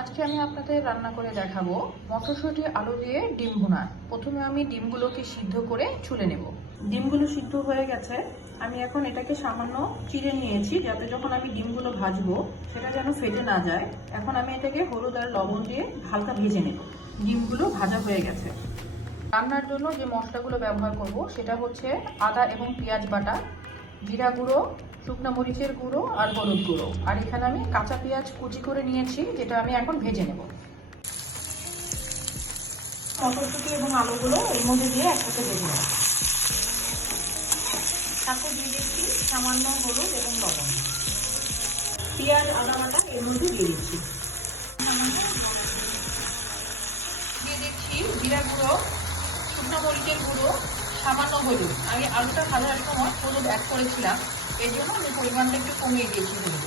আজকে আমি আপনাদের রান্না করে দেখাবো মটরশুঁটি আলু দিয়ে ডিম ভুনা। প্রথমে আমি ডিমগুলোকে সিদ্ধ করে ছুলে নেব। ডিমগুলো সিদ্ধ হয়ে গেছে, আমি এখন এটাকে সামান্য চিড়ে নিয়েছি যাতে যখন আমি ডিমগুলো ভাজবো সেটা যেন ফেটে না যায়। এখন আমি এটাকে হলুদ আর লবণ দিয়ে হালকা ভেজে নেব। ডিমগুলো ভাজা হয়ে গেছে। রান্নার জন্য যে মশলাগুলো ব্যবহার করব সেটা হচ্ছে আদা এবং পেঁয়াজ বাটা, জিরা গুঁড়ো, শুকনো মরিচের গুঁড়ো আর হলুদ গুঁড়ো। আর এখানে আমি কাঁচা পেঁয়াজ কুচি করে নিয়েছি, যেটা আমি এখন ভেজে নেব। মটরশুঁটি এবং আলুগুলো এর মধ্যে দিয়ে একসাথে ভেজে নেব। সাথে দিয়ে দিচ্ছি সামান্য হলুদ এবং লবণ। পেঁয়াজ আদা বাটা এর মধ্যে দিয়ে দিচ্ছি। দিয়ে দিচ্ছি জিরা গুঁড়ো, শুকনো মরিচের গুঁড়ো, সামান্য হলুদ। আমি আলুটা ভাজার সময় হলুদ অ্যাড করেছিলাম, এই জন্য আমি পরিমাণটা একটু কমিয়ে দিয়েছি হলুদ।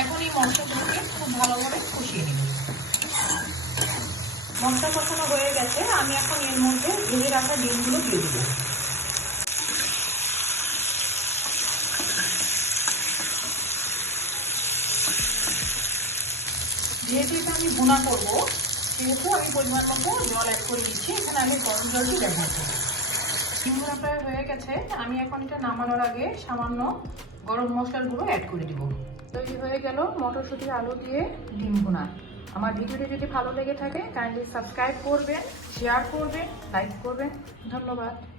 এখন এই মশলাগুলোকে খুব ভালোভাবে কষিয়ে নিব। মশলা কষানো হয়ে গেছে, আমি এখন এর মধ্যে ভেজে রাখা ডিমগুলো দিয়ে দেবো। যেহেতু এটা আমি ভুনা করবো সেহেতু আমি পরিমাণ মতো জল অ্যাড করে দিচ্ছি। এখানে আমি গরম জলটি ব্যবহার করব। ডিম ভুনা প্রায় হয়ে গেছে, আমি এখন এটা নামানোর আগে সামান্য গরম মশলার গুঁড়ো অ্যাড করে দিব। তৈরি হয়ে গেল মটরশুঁটি আলু দিয়ে ডিম ভুনা। আমার ভিডিওটি যদি ভালো লেগে থাকে কাইন্ডলি সাবস্ক্রাইব করবেন, শেয়ার করবেন, লাইক করবেন। ধন্যবাদ।